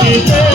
Yeah.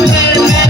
mulher, mulher.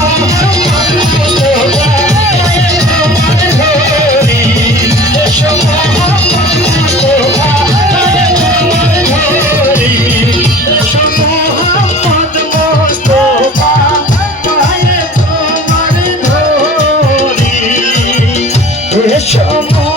এ সময়